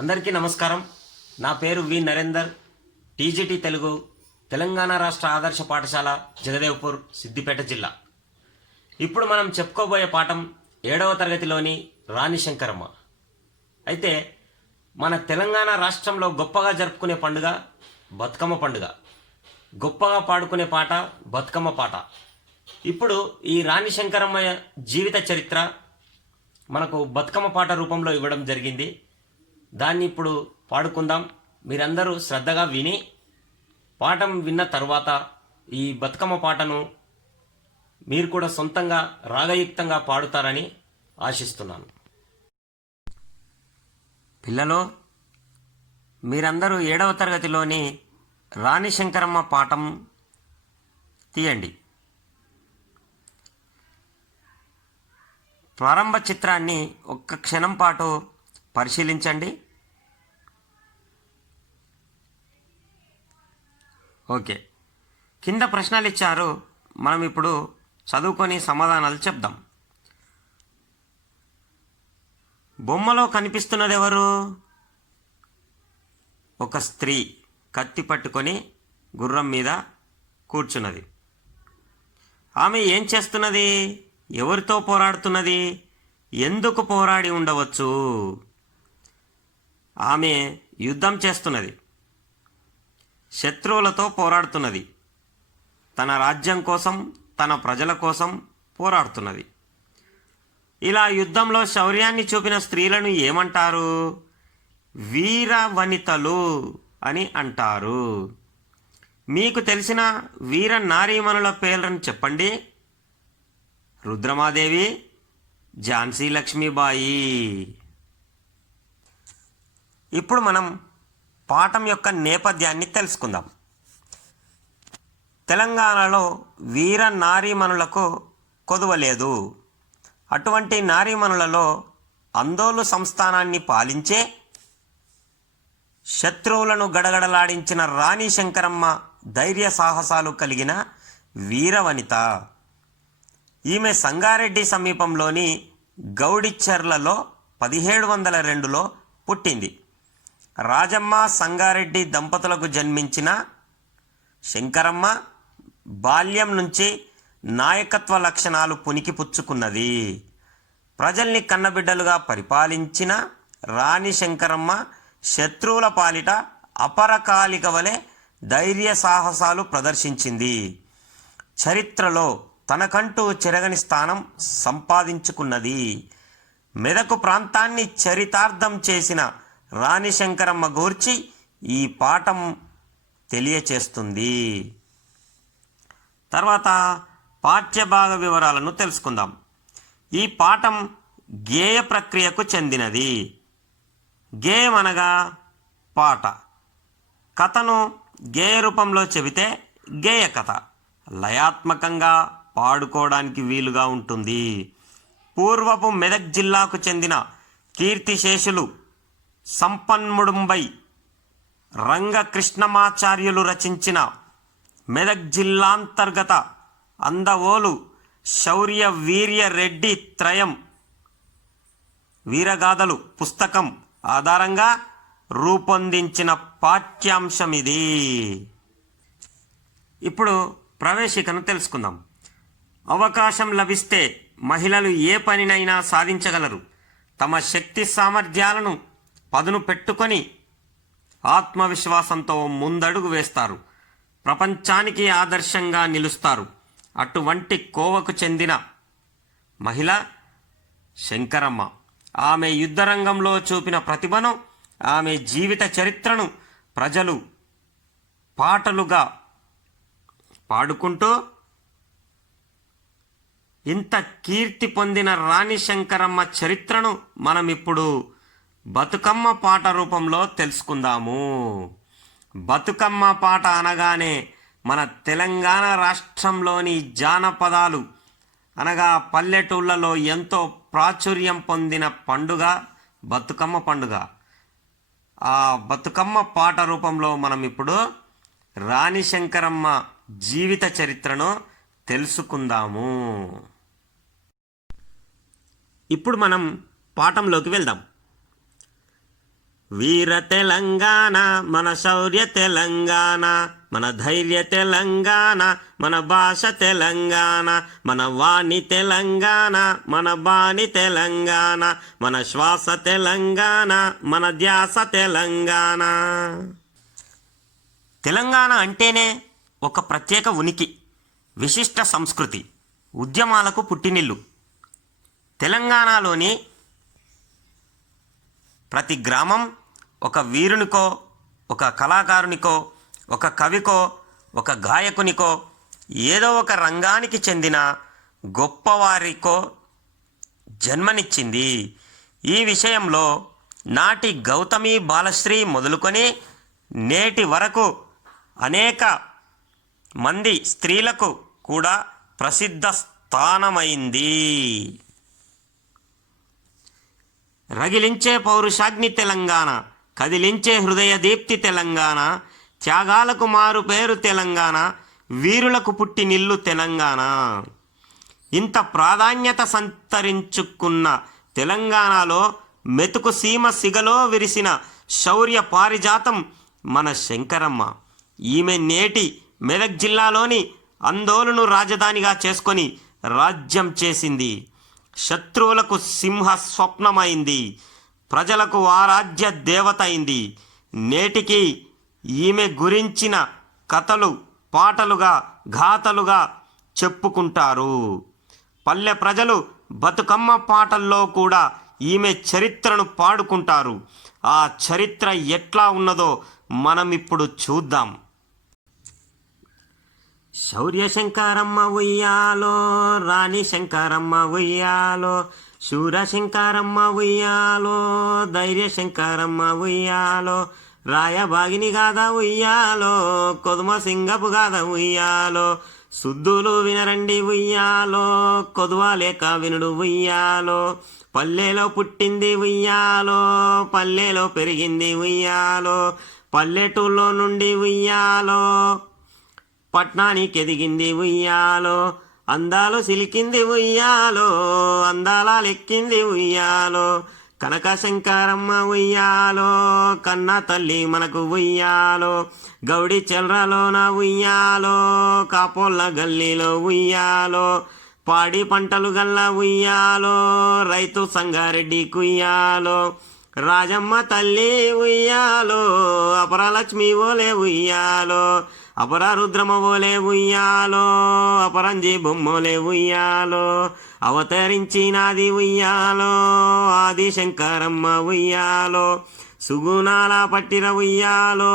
అందరికీ నమస్కారం. నా పేరు వి నరేందర్. టీజీటీ తెలుగు, తెలంగాణ రాష్ట్ర ఆదర్శ పాఠశాల, జగదేవ్పూర్, సిద్దిపేట జిల్లా. ఇప్పుడు మనం చెప్పుకోబోయే పాఠం 7వ తరగతిలోని రాణి శంకరమ్మ. అయితే మన తెలంగాణ రాష్ట్రంలో గొప్పగా జరుపుకునే పండుగ బతుకమ్మ పండుగ. గొప్పగా పాడుకునే పాట బతుకమ్మ పాట. ఇప్పుడు ఈ రాణి శంకరమ్మ జీవిత చరిత్ర మనకు బతుకమ్మ పాట రూపంలో ఇవ్వడం జరిగింది. దాన్ని ఇప్పుడు పాడుకుందాం. మీరందరూ శ్రద్ధగా విని పాఠం విన్న తర్వాత ఈ బతుకమ్మ పాటను మీరు కూడా సొంతంగా రాగయుక్తంగా పాడుతారని ఆశిస్తున్నాను. పిల్లలు, మీరందరూ 7వ తరగతిలోని రాణి శంకరమ్మ పాఠం తీయండి. ప్రారంభ చిత్రాన్ని ఒక్క క్షణం పాటు పరిశీలించండి. ఓకే, కింద ప్రశ్నలు ఇచ్చారు. మనం ఇప్పుడు చదువుకొని సమాధానాలు చెప్దాం. బొమ్మలో కనిపిస్తున్నది ఎవరు? ఒక స్త్రీ కత్తి పట్టుకొని గుర్రం మీద కూర్చున్నది. ఆమె ఏం చేస్తున్నది? ఎవరితో పోరాడుతున్నది? ఎందుకు పోరాడి ఉండవచ్చు? ఆమె యుద్ధం చేస్తున్నది, శత్రువులతో పోరాడుతున్నది, తన రాజ్యం కోసం, తన ప్రజల కోసం పోరాడుతున్నది. ఇలా యుద్ధంలో శౌర్యాన్ని చూపిన స్త్రీలను ఏమంటారు? వీర వనితలు అని అంటారు. మీకు తెలిసిన వీర నారీమణుల పేర్లను చెప్పండి. రుద్రమాదేవి, ఝాన్సీ లక్ష్మీబాయి. ఇప్పుడు మనం పాఠం యొక్క నేపథ్యాన్ని తెలుసుకుందాం. తెలంగాణలో వీర నారీమణులకు కొదువలేదు. అటువంటి నారీమణులలో అందోలు సంస్థానాన్ని పాలించే, శత్రువులను గడగడలాడించిన రాణి శంకరమ్మ ధైర్య సాహసాలు కలిగిన వీరవనిత. ఈమె సంగారెడ్డి సమీపంలోని గౌడిచెర్లలో 1702లో పుట్టింది. రాజమ్మ సంగారెడ్డి దంపతులకు జన్మించిన శంకరమ్మ బాల్యం నుంచి నాయకత్వ లక్షణాలు పుణికిపుచ్చుకున్నది. ప్రజల్ని కన్నబిడ్డలుగా పరిపాలించిన రాణి శంకరమ్మ శత్రువుల పాలిట అపరకాలిక వలె ధైర్య సాహసాలు ప్రదర్శించింది. చరిత్రలో తనకంటూ చెరగని స్థానం సంపాదించుకున్నది. మెదకు ప్రాంతాన్ని చరితార్థం చేసిన రాణి శంకరమ్మ గూర్చి ఈ పాఠం తెలియచేస్తుంది. తర్వాత పాఠ్యభాగ వివరాలను తెలుసుకుందాం. ఈ పాఠం గేయ ప్రక్రియకు చెందినది. గేయం అనగా పాట. కథను గేయ రూపంలో చెబితే గేయ కథ. లయాత్మకంగా పాడుకోవడానికి వీలుగా ఉంటుంది. పూర్వపు మెదక్ జిల్లాకు చెందిన కీర్తిశేషులు సంపన్ముడుంబై రంగకృష్ణమాచార్యులు రచించిన మెదక్ జిల్లాంతర్గత అందవోలు శౌర్య వీర్య రెడ్డి త్రయం వీరగాథలు పుస్తకం ఆధారంగా రూపొందించిన పాఠ్యాంశం ఇది. ఇప్పుడు ప్రవేశికను తెలుసుకుందాం. అవకాశం లభిస్తే మహిళలు ఏ పనినైనా సాధించగలరు. తమ శక్తి సామర్థ్యాలను పదును పెట్టుకొని ఆత్మవిశ్వాసంతో ముందడుగు వేస్తారు. ప్రపంచానికి ఆదర్శంగా నిలుస్తారు. అటువంటి కోవకు చెందిన మహిళ శంకరమ్మ. ఆమె యుద్ధరంగంలో చూపిన ప్రతిభను, ఆమె జీవిత చరిత్రను ప్రజలు పాటలుగా పాడుకుంటూ ఇంత కీర్తి పొందిన రాణి శంకరమ్మ చరిత్రను మనం ఇప్పుడు బతుకమ్మ పాట రూపంలో తెలుసుకుందాము. బతుకమ్మ పాట అనగానే మన తెలంగాణ రాష్ట్రంలోని జానపదాలు అనగా పల్లెటూళ్ళలో ఎంతో ప్రాచుర్యం పొందిన పండుగ బతుకమ్మ పండుగ. ఆ బతుకమ్మ పాట రూపంలో మనం ఇప్పుడు రాణి శంకరమ్మ జీవిత చరిత్రను తెలుసుకుందాము. ఇప్పుడు మనం పాఠంలోకి వెళ్దాం. వీర తెలంగాణ మన శౌర్య తెలంగాణ, మన ధైర్య తెలంగాణ, మన భాష తెలంగాణ, మన వాణి తెలంగాణ, మన బాణి తెలంగాణ, మన శ్వాస తెలంగాణ, మన ధ్యాస తెలంగాణ. తెలంగాణ అంటేనే ఒక ప్రత్యేక ఉనికి, విశిష్ట సంస్కృతి, ఉద్యమాలకు పుట్టినిల్లు. తెలంగాణలోని ప్రతి గ్రామం ఒక వీరునికో, ఒక కళాకారునికో, ఒక కవికో, ఒక గాయకునికో, ఏదో ఒక రంగానికి చెందిన గొప్పవారికో జన్మనిచ్చింది. ఈ విషయంలో నాటి గౌతమి బాలశ్రీ మొదలుకొని నేటి వరకు అనేక మంది స్త్రీలకు కూడా ప్రసిద్ధ స్థానమైంది. రగిలించే పౌరుషాగ్ని తెలంగాణ, కదిలించే హృదయ దీప్తి తెలంగాణ, త్యాగాలకు మారు పేరు తెలంగాణ, వీరులకు పుట్టినిల్లు తెలంగాణ. ఇంత ప్రాధాన్యత సంతరించుకున్న తెలంగాణలో మెతుకు సీమ సిగలో విరిసిన శౌర్య పారిజాతం మన శంకరమ్మ. ఈమె నేటి మెదక్ జిల్లాలోని అందోలును రాజధానిగా చేసుకొని రాజ్యం చేసింది. శత్రువులకు సింహ స్వప్నమైంది, ప్రజలకు ఆరాధ్య దేవత అయింది. నేటికి ఈమె గురించిన కథలు పాటలుగా గాథలుగా చెప్పుకుంటారు. పల్లె ప్రజలు బతుకమ్మ పాటల్లో కూడా ఈమె చరిత్రను పాడుకుంటారు. ఆ చరిత్ర ఎట్లా ఉన్నదో మనం ఇప్పుడు చూద్దాం. శౌర్య శంకరమ్మ ఉయ్యాలో, రాణి శంకరమ్మ ఉయ్యాలో, శూర శంకరమ్మ ఉయ్యాలో, ధైర్య శంకరమ్మ ఉయ్యాలో, రాయబాగిని గాథ ఉయ్యాలో, కొదుమ సింగపు గాథ ఉయ్యాలో, సుద్దులు వినరండి ఉయ్యాలో, కొదువ లేక వినుడు ఉయ్యాలో, పల్లెలో పుట్టింది ఉయ్యాలో, పల్లెలో పెరిగింది ఉయ్యాలో, పల్లెటూళ్ళలో నుండి ఉయ్యాలో పట్నానికి ఎదిగింది ఉయ్యాలో, అందాలు సిలికింది ఉయ్యాలో, అందాల లెక్కింది ఉయ్యాలో, కనక శంకరమ్మ ఉయ్యాలో, కన్న తల్లి మనకు ఉయ్యాలో, గౌడి చెల్రలోన ఉయ్యాలో, కాపోళ్ళ గల్లీలో ఉయ్యాలో, పాడి పంటలు గల్ల ఉయ్యాలో, రైతు సంగారెడ్డి కుయ్యాలో, రాజమ్మ తల్లి ఉయ్యాలో, అపరలక్ష్మి ఓలే ఉయ్యాలో, అపర రుద్రమ ఓలే ఉయ్యాలో, అపరంజి బొమ్మోలే ఉయ్యాలో, అవతరించినది ఉయ్యాలో, ఆది శంకరమ్మ ఉయ్యాలో, సుగుణాల పట్టిర ఉయ్యాలో,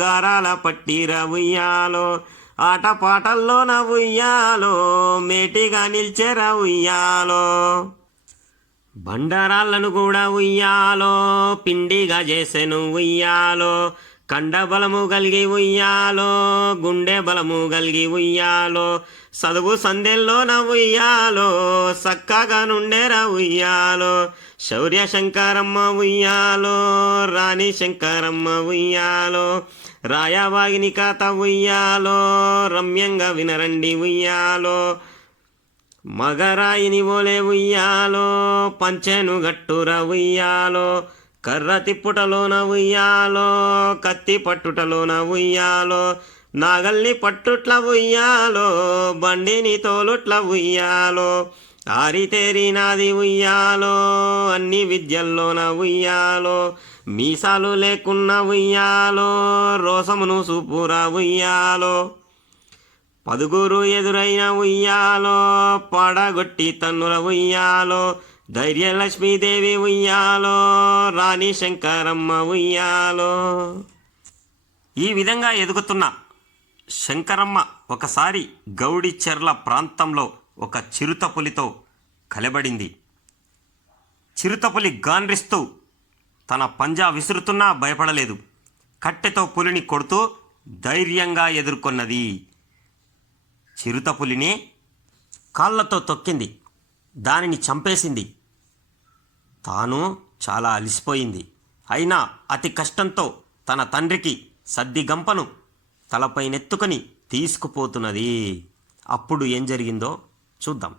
గారాల పట్టిర ఉయ్యాలో, ఆట పాటల్లోన ఉయ్యాలో, మేటిగా నిల్చెర ఉయ్యాలో, బండరాళ్ళను కూడా ఉయ్యాలో, పిండిగా చేసెను ఉయ్యాలో, కండ బలము కలిగి ఉయ్యాలో, గుండె బలము కలిగి ఉయ్యాలో, చదువు సందెల్లోన ఉయ్యాలో, చక్కగా నుండెర ఉయ్యాలో, శౌర్య శంకరమ్మ ఉయ్యాలో, రాణి శంకరమ్మ ఉయ్యాలో, రాయవాగిని కథ ఉయ్యాలో, రమ్యంగా వినరండి ఉయ్యాలో, మగరాయిని ఓలే ఉయ్యాలో, పంచెను గట్టుర ఉయ్యాలో, కర్ర తిప్పుటలోన ఉయ్యాలో, కత్తి పట్టుటలోన ఉయ్యాలో, నాగల్ని పట్టుట్ల ఉయ్యాలో, బండిని తోలుట్ల ఉయ్యాలో, ఆరితేరినాది ఉయ్యాలో, అన్ని విద్యల్లోన ఉయ్యాలో, మీసాలు లేకున్న ఉయ్యాలో, రోసమును సూపుర ఉయ్యాలో, పదుగురు ఎదురైన ఉయ్యాలో, పడగొట్టి తన్నుల ఉయ్యాలో, ధైర్యలక్ష్మీదేవి ఉయ్యాలో, రాణి శంకరమ్మ ఉయ్యాలో. ఈ విధంగా ఎదుగుతున్న శంకరమ్మ ఒకసారి గౌడిచెర్ల ప్రాంతంలో ఒక చిరుతపులితో కలబడింది. చిరుతపులి గాండ్రిస్తూ తన పంజా విసురుతున్నా భయపడలేదు. కట్టెతో పులిని కొడుతూ ధైర్యంగా ఎదుర్కొన్నది. చిరుతపులిని కాళ్ళతో తొక్కింది, దానిని చంపేసింది. తాను చాలా అలసిపోయింది. అయినా అతి కష్టంతో తన తండ్రికి సద్దిగంపను తలపైనెత్తుకొని తీసుకుపోతున్నది. అప్పుడు ఏం జరిగిందో చూద్దాం.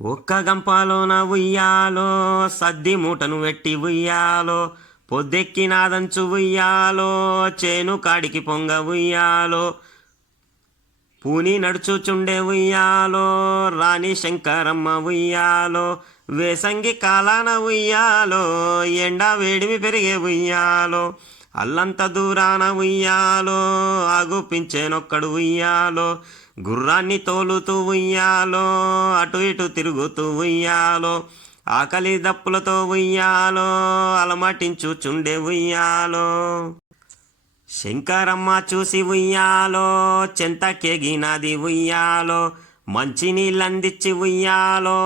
ఒక్క గంపలోన ఉయ్యాలో సద్ది మూటను వెట్టి ఉయ్యాలో పొద్దెక్కినాదంచు ఉయ్యాలో చేను కాడికి పొంగ ఉయ్యాలో పూని నడుచుచుండే ఉయ్యాలో రాణి శంకరమ్మ ఉయ్యాలో వేసంగి కాలాన ఉయ్యాలో ఎండ వేడిమి పెరిగే ఉయ్యాలో అల్లంత దూరాన ఉయ్యాలో ఆగుపించేనొక్కడు ఉయ్యాలో గుర్రాన్ని తోలుతూ ఉయ్యాలో అటు ఇటు తిరుగుతూ ఉయ్యాలో ఆకలి దప్పులతో ఉయ్యాలో అలమటించుచుండే ఉయ్యాలో శంకరమ్మ చూసి ఉయ్యాలో చెంతకెగినది ఉయ్యాలో మంచినీళ్ళందిచ్చి ఉయ్యాలో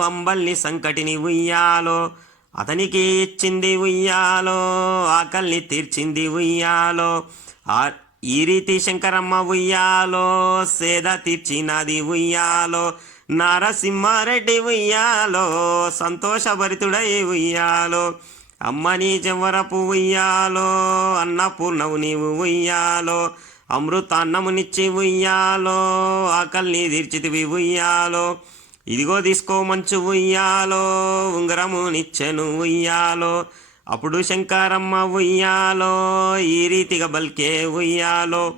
అంబల్ని సంకటిని ఉయ్యాలో అతనికి ఇచ్చింది ఉయ్యాలో ఆకలిని తీర్చింది ఉయ్యాలో ఈ రీతి శంకరమ్మ ఉయ్యాలో సేద తీర్చినది ఉయ్యాలో నారసింహారెడ్డి ఉయ్యాలో సంతోషభరితుడై ఉయ్యాలో అమ్మని చెవరపు ఉయ్యాలో అన్నపూర్ణవు నీవు ఉయ్యాలో అమృతాన్నమునిచ్చి ఉయ్యాలో ఆకలిని తీర్చితివి ఉయ్యాలో ఇదిగో తీసుకో మంచు ఉయ్యాలో ఉంగరమునిచ్చెను ఉయ్యాలో అప్పుడు శంకరమ్మ ఉయ్యాలో ఈ రీతిగా బల్కే ఉయ్యాలో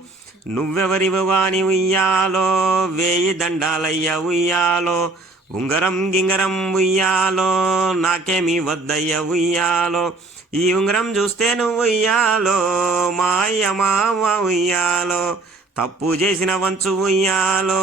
నువ్వెవరివు గాని ఉయ్యాలో వేయి దండాలయ్య ఉయ్యాలో ఉంగరం గింగరం ఉయ్యాలో నాకేమీ వద్దయ్య ఉయ్యాలో ఈ ఉంగరం చూస్తే నువ్వు ఉయ్యాలో మా అయ్య మావ ఉయ్యాలో తప్పు చేసిన వంచు ఉయ్యాలో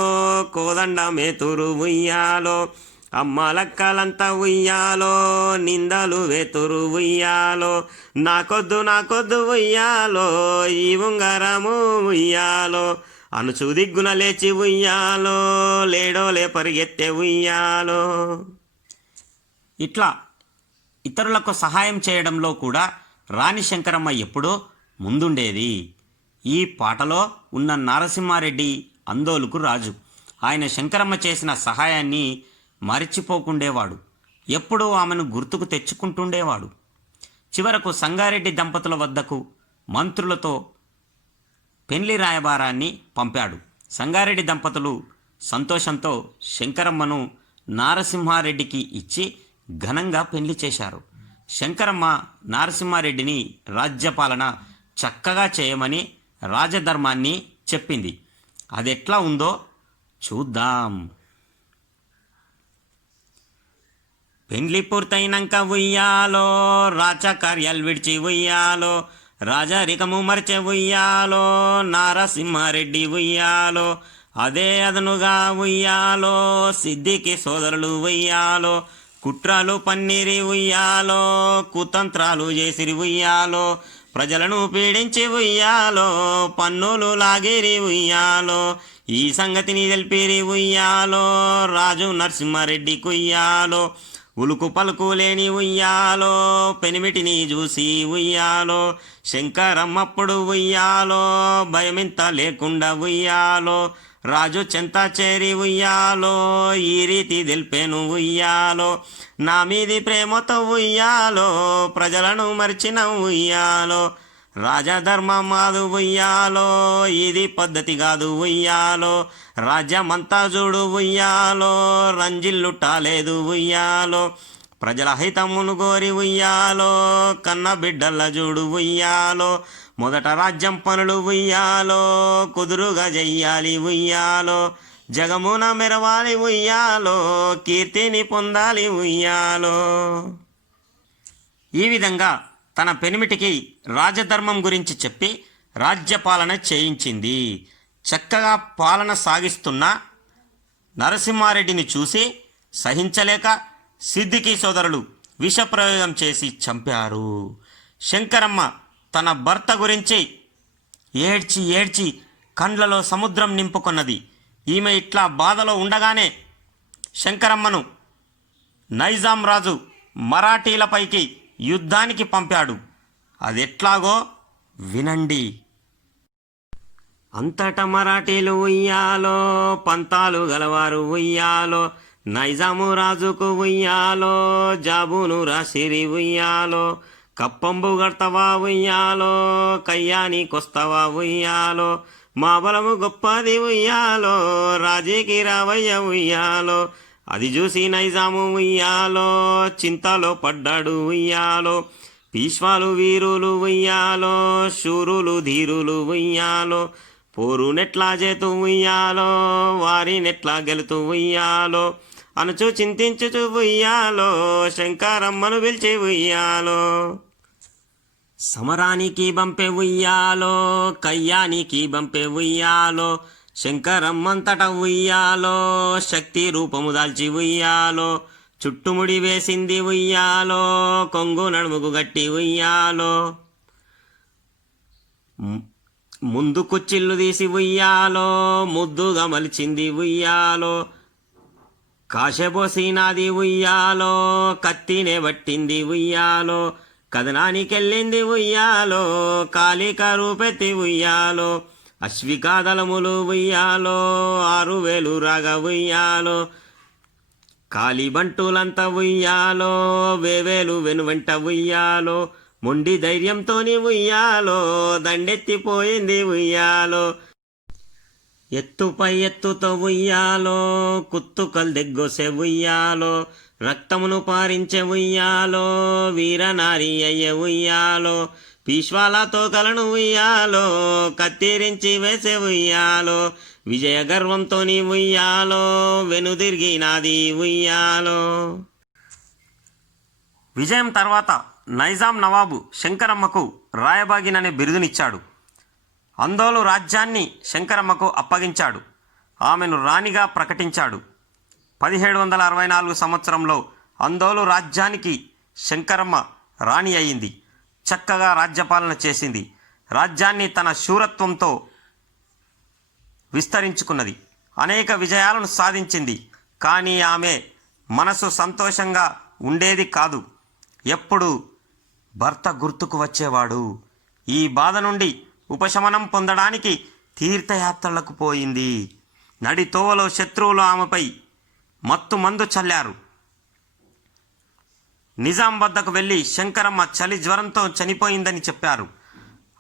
కోదండ మేతురు ఉయ్యాలో అమ్మ లక్కలంతా ఉయ్యాలో నిందలు వేతురు ఉయ్యాలో నాకొద్దు ఉయ్యాలో ఈ ఉంగరము ఉయ్యాలో అనుచు దిగ్గున లేచి ఉయ్యాలో లేడోలే పరిగెత్తే ఉయ్యాలో. ఇట్లా ఇతరులకు సహాయం చేయడంలో కూడా రాణి శంకరమ్మ ఎప్పుడూ ముందుండేది. ఈ పాటలో ఉన్న నరసింహారెడ్డి అందోలుకు రాజు. ఆయన శంకరమ్మ చేసిన సహాయాన్ని మరిచిపోకుండేవాడు. ఎప్పుడూ ఆమెను గుర్తుకు తెచ్చుకుంటుండేవాడు. చివరకు సంగారెడ్డి దంపతుల వద్దకు మంత్రులతో పెండ్లి రాయబారాన్ని పంపాడు. సంగారెడ్డి దంపతులు సంతోషంతో శంకరమ్మను నారసింహారెడ్డికి ఇచ్చి ఘనంగా పెండ్లి చేశారు. శంకరమ్మ నారసింహారెడ్డిని రాజ్యపాలన చక్కగా చేయమని రాజధర్మాన్ని చెప్పింది. అదెట్లా ఉందో చూద్దాం. పెండ్లి పూర్తయినాక ఉయ్యాలో రాజకార్యాలు విడిచి ఉయ్యాలో రాజరికము మరిచే ఉయ్యాలో నారసింహారెడ్డి ఉయ్యాలో అదే అదనుగా ఉయ్యాలో సిద్ధికి సోదరులు ఉయ్యాలో కుట్రాలు పన్నీరి ఉయ్యాలో కుతంత్రాలు చేసిరి ఉయ్యాలో ప్రజలను పీడించి ఉయ్యాలో పన్నులు లాగిరి ఉయ్యాలో ఈ సంగతిని తెలిపిరి ఉయ్యాలో రాజు నరసింహారెడ్డి కుయ్యాలో ఉలుకు పలుకు లేని ఉయ్యాలో పెనిమిటిని చూసి ఉయ్యాలో శంకరమ్మప్పుడు ఉయ్యాలో భయమింత లేకుండా ఉయ్యాలో రాజు చెంత చేరి ఉయ్యాలో ఈ రీతి తెలిపెను ఉయ్యాలో నా మీది ప్రేమతో ఉయ్యాలో ప్రజలను మరిచిన ఉయ్యాలో రాజధర్మం మాదు ఉయ్యాలో ఇది పద్ధతి కాదు ఉయ్యాలో రాజ్యమంతా చూడు ఉయ్యాలో రంజిల్లుట్టాలేదు ఉయ్యాలో ప్రజల హితమును గోరి ఉయ్యాలో కన్న బిడ్డల చూడు ఉయ్యాలో మొదట రాజ్యం పనులు ఉయ్యాలో కుదురుగా చెయ్యాలి ఉయ్యాలో జగమున మెరవాలి ఉయ్యాలో కీర్తిని పొందాలి ఉయ్యాలో. ఈ విధంగా తన పెనిమిటికి రాజధర్మం గురించి చెప్పి రాజ్యపాలన చేయించింది. చక్కగా పాలన సాగిస్తున్న నరసింహారెడ్డిని చూసి సహించలేక సిద్ధికి సోదరులు విషప్రయోగం చేసి చంపారు. శంకరమ్మ తన భర్త గురించి ఏడ్చి ఏడ్చి కండ్లలో సముద్రం నింపుకొన్నది. ఈమె ఇట్లా బాధలో ఉండగానే శంకరమ్మను నైజాం రాజు మరాఠీలపైకి యుద్ధానికి పంపాడు. అదెట్లాగో వినండి. అంతట మరాఠీలు ఉయ్యాలో పంతాలు గలవారు ఉయ్యాలో నైజాము రాజుకు ఉయ్యాలో జాబును రాసిరి ఉయ్యాలో కప్పంబు గడతవా ఉయ్యాలో కయ్యానికొస్తవా ఉయ్యాలో మా బలము గొప్పది ఉయ్యాలో రాజీకి రావయ్య ఉయ్యాలో అది చూసి నైజాము ఉయ్యాలో చింతలో పడ్డాడు ఉయ్యాలో. పీష్వాలు వీరులు ఉయ్యాలో, శూరులు ధీరులు ఉయ్యాలో. పోరునెట్లా చేతు ఉయ్యాలో, వారినెట్లా గెలుతూ ఉయ్యాలో. అనుచు చింతించుచు ఉయ్యాలో, శంకరమ్మను పిలిచి ఉయ్యాలో. సమరానికి బంపె ఉయ్యాలో, కయ్యానికి బంపె ఉయ్యాలో. శంకరమ్మంతట ఉయ్యాలో, శక్తి రూపము దాల్చి ఉయ్యాలో. చుట్టుముడి వేసింది ఉయ్యాలో, కొంగు నడుముకు గట్టి ఉయ్యాలో. ముందు కుచ్చిళ్ళు తీసి ఉయ్యాలో, ముద్దుగా మలిచింది ఉయ్యాలో. కాశబోసినాది ఉయ్యాలో, కత్తినే పట్టింది ఉయ్యాలో. కథనానికెళ్ళింది ఉయ్యాలో, కాళిక రూపెత్తి ఉయ్యాలో. అశ్వికాదళములు ఉయ్యాలో, 6000 రాగ ఉయ్యాలో. కాలిబంటులంతా ఉయ్యాలో, వేవేలు వెనువెంట ఉయ్యాలో. మొండి ధైర్యంతోని ఉయ్యాలో, దండెత్తిపోయింది ఉయ్యాలో. ఎత్తుపై ఎత్తుతో ఉయ్యాలో, కుత్తుకల్ దెగ్గొసె ఉయ్యాలో. రక్తమును పారించే ఉయ్యాలో, వీరనారి అయ్యే ఉయ్యాలో. పీష్వాలతో కలను ఉయ్యాలో, కత్తిరించి వేసే ఉయ్యాలో. విజయ గర్వంతోని ఉయ్యాలో, వెనుదిరిగినాది ఉయ్యాలో. విజయం తర్వాత నైజాం నవాబు శంకరమ్మకు రాయబాగిన్ అనే బిరుదునిచ్చాడు. అందోలు రాజ్యాన్ని శంకరమ్మకు అప్పగించాడు. ఆమెను రాణిగా ప్రకటించాడు. 1764 సంవత్సరంలో అందోలు రాజ్యానికి శంకరమ్మ రాణి అయింది. చక్కగా రాజ్యపాలన చేసింది. రాజ్యాన్ని తన శూరత్వంతో విస్తరించుకున్నది. అనేక విజయాలను సాధించింది. కానీ ఆమె మనసు సంతోషంగా ఉండేది కాదు. ఎప్పుడు భర్త గుర్తుకు వచ్చేవాడు. ఈ బాధ నుండి ఉపశమనం పొందడానికి తీర్థయాత్రలకు పోయింది. నడి తోవలో శత్రువులు ఆమెపై మత్తు మందు చల్లారు. నిజాం వద్దకు వెళ్ళి శంకరమ్మ చలి జ్వరంతో చనిపోయిందని చెప్పారు.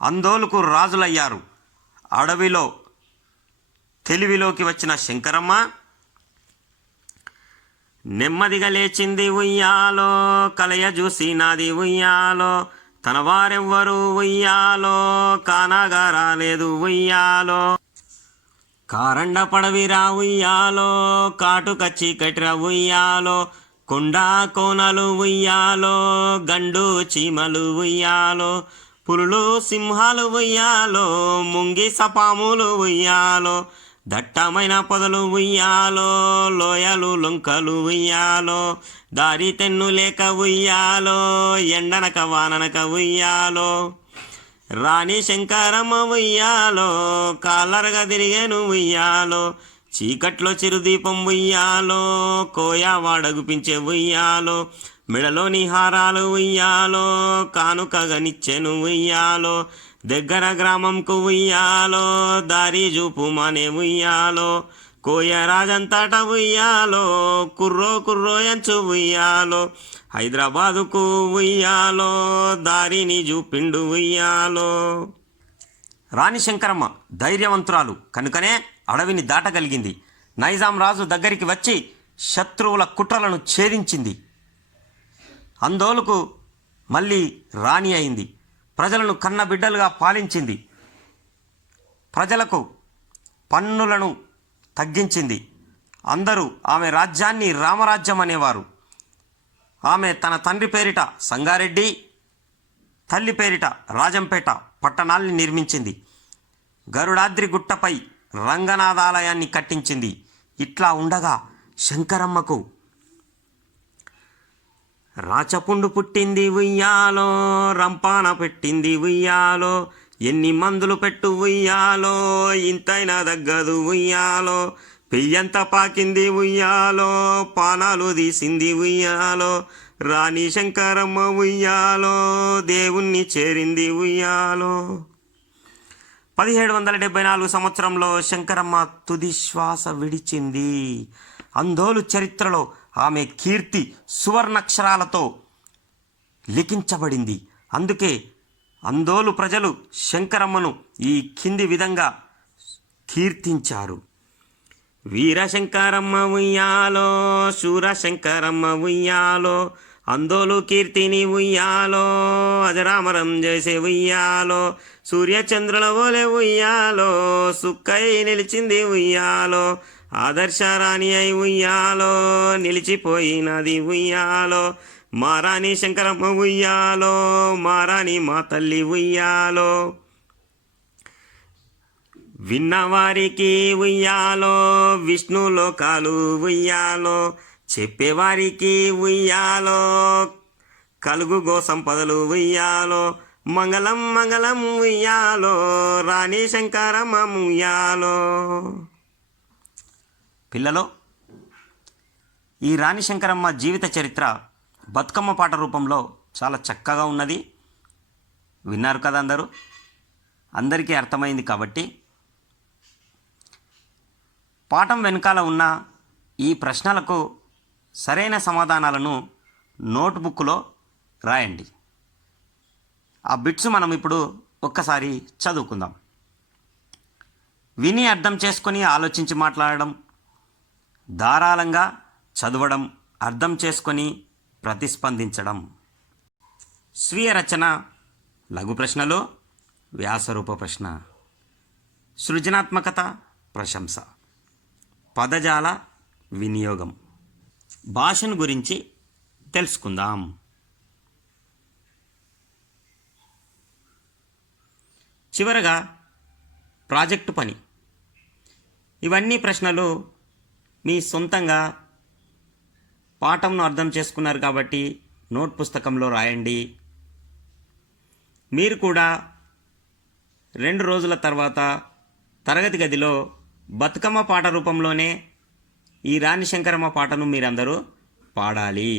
అందోలుకు రాజులయ్యారు. అడవిలో తెలివిలోకి వచ్చిన శంకరమ్మ నెమ్మదిగా లేచింది ఉయ్యాలో, కలయ చూసి నాది ఉయ్యాలో. తన వారెవ్వరూ ఉయ్యాలో, కానాగా రాలేదు ఉయ్యాలో. కారండ పడవిరా ఉయ్యాలో, కాటుక చీకటిరా ఉయ్యాలో. కొండా కోనలు ఉయ్యాలో, గండు చీమలు ఉయ్యాలో. పులులు సింహాలు ఉయ్యాలో, ముంగి సపాములు ఉయ్యాలో. దట్టమైన పొదలు ఉయ్యాలో, లోయలు లొంకలు ఉయ్యాలో. దారి తెన్ను లేక ఉయ్యాలో, ఎండనక వాననక ఉయ్యాలో. రాణి శంకరమ్మ ఉయ్యాలో, కాలరగా తిరిగేను ఉయ్యాలో. చీకట్లో చిరుదీపం ఉయ్యాలో, కోయవాడగుపించే ఉయ్యాలో. మెడలోని హారాలు ఉయ్యాలో, కానుకగనిచ్చెను ఉయ్యాలో. దగ్గర గ్రామంకు ఉయ్యాలో, దారి చూపు మానే ఉయ్యాలో. కోయరాజంతట ఉయ్యాలో, కుర్రో కుర్రో ఎంచు ఉయ్యాలో. హైదరాబాదుకు ఉయ్యాలో, దారిని చూపిండు ఉయ్యాలో. రాణి శంకరమ్మ ధైర్యవంతురాలు కనుకనే అడవిని దాటగలిగింది. నైజాం రాజు దగ్గరికి వచ్చి శత్రువుల కుట్రలను ఛేదించింది. అందోలుకు మళ్ళీ రాణి అయింది. ప్రజలను కన్నబిడ్డలుగా పాలించింది. ప్రజలకు పన్నులను తగ్గించింది. అందరూ ఆమె రాజ్యాన్ని రామరాజ్యం అనేవారు. ఆమె తన తండ్రి పేరిట సంగారెడ్డి, తల్లి పేరిట రాజంపేట పట్టణాల్ని నిర్మించింది. గరుడాద్రి గుట్టపై రంగనాథాలయాన్ని కట్టించింది. ఇట్లా ఉండగా శంకరమ్మకు రాచపుండు పుట్టింది ఉయ్యాలో, రంపాన పెట్టింది ఉయ్యాలో. ఎన్ని మందులు పెట్టు ఉయ్యాలో, ఇంతైనా దగ్గదు ఉయ్యాలో. పెయ్యంత పాకింది ఉయ్యాలో, పానాలు తీసింది ఉయ్యాలో. రాణి శంకరమ్మ ఉయ్యాలో, దేవుణ్ణి చేరింది ఉయ్యాలో. 1774 సంవత్సరంలో శంకరమ్మ తుది శ్వాస విడిచింది. అందోలు చరిత్రలో ఆమె కీర్తి సువర్ణాక్షరాలతో లిఖించబడింది. అందుకే అందోలు ప్రజలు శంకరమ్మను ఈ కింది విధంగా కీర్తించారు. వీరశంకరమ్మ ఉయ్యాలో శూరశంకరమ్మ ఉయ్యాలో అందోలు కీర్తిని ఉయ్యాలో అజరామరం చేసే ఉయ్యాలో సూర్యచంద్రుల ఓలే ఉయ్యాలో సుక్కై నిలిచింది ఉయ్యాలో ఆదర్శరాణి అయి ఉయ్యాలో నిలిచిపోయినది ఉయ్యాలో మారాణి శంకరమ్మ ఉయ్యాలో మారాణి మా తల్లి ఉయ్యాలో విన్నవారికి ఉయ్యాలో విష్ణు లోకాలు ఉయ్యాలో చెప్పేవారికి ఉయ్యాలో కలుగు గో సంపదలు ఉయ్యాలో మంగళం మంగళం ఉయ్యాలో రాణి శంకరమ్మ ఉయ్యాలో. పిల్లలు, ఈ రాణి శంకరమ్మ జీవిత చరిత్ర బతుకమ్మ పాట రూపంలో చాలా చక్కగా ఉన్నది. విన్నారు కదా అందరూ? అందరికీ అర్థమైంది కాబట్టి పాఠం వెనకాల ఉన్న ఈ ప్రశ్నలకు సరైన సమాధానాలను నోట్బుక్లో రాయండి. ఆ బిట్స్ మనం ఇప్పుడు ఒక్కసారి చదువుకుందాం. విని అర్థం చేసుకొని ఆలోచించి మాట్లాడడం, ధారాళంగా చదవడం, అర్థం చేసుకొని ప్రతిస్పందించడం. స్వీయ రచన లఘు ప్రశ్నలు, వ్యాసరూప ప్రశ్న. సృజనాత్మకత, ప్రశంస. పదజాల వినియోగం. భాషను గురించి తెలుసుకుందాం. చివరగా ప్రాజెక్టు పని. ఇవన్నీ ప్రశ్నలు మీ సొంతంగా పాఠంను అర్థం చేసుకున్నారు కాబట్టి నోట్ పుస్తకంలో రాయండి. మీరు కూడా 2 రోజుల తర్వాత తరగతి గదిలో బతుకమ్మ పాట రూపంలోనే ఈ రాణి శంకరమ్మ పాటను మీరందరూ పాడాలి.